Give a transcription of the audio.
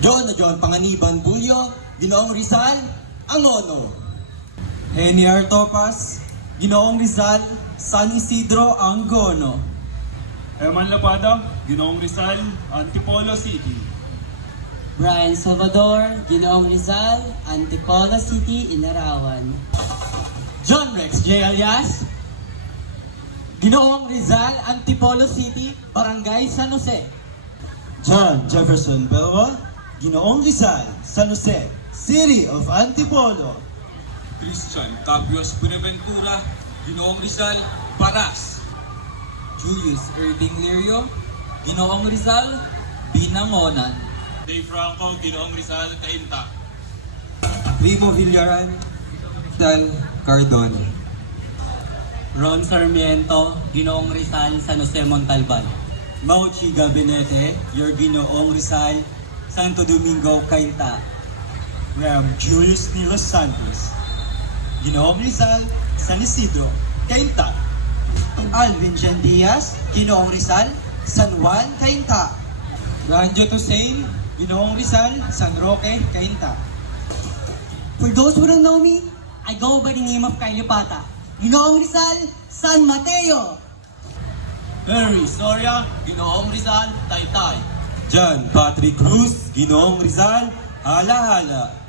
John Panganiban Bulyo, Ginoong Rizal, Angono. Henny Artopas, Ginoong Rizal, San Isidro, Angono. Herman Lapada, Ginoong Rizal, Antipolo City. Brian Salvador, Ginoong Rizal, Antipolo City, Inarawan. John Rex J. Alias, Ginoong Rizal, Antipolo City, Barangay San Jose. John Jefferson Belwa, Ginoong Rizal, San Jose, City of Antipolo. Christian Capios Buenaventura, Ginoong Rizal, Paras. Julius Irving Lirio, Ginoong Rizal, Binangonan. Dave Franco, Ginoong Rizal, Cainta. Primo Villaran, Rizal, Cardona. Ron Sarmiento, Ginoong Rizal, San Jose Montalban. Mauchi Gabinete, your Ginoong Rizal, Santo Domingo, Cainta. Ram Julius Nilos Santos, Ginoong Rizal, San Isidro, Cainta. Alvin Jan Diaz, Ginoong Rizal, San Juan, Cainta. Ranjot Hussein, Ginoong Rizal, San Roque, Cainta. For those who don't know me, I go by the name of Kyle Pata. Ginoong Rizal, San Mateo. Harry Soria, Ginoong Rizal, Taytay. John Patrick Cruz, Ginoong Rizal, Hala-Hala.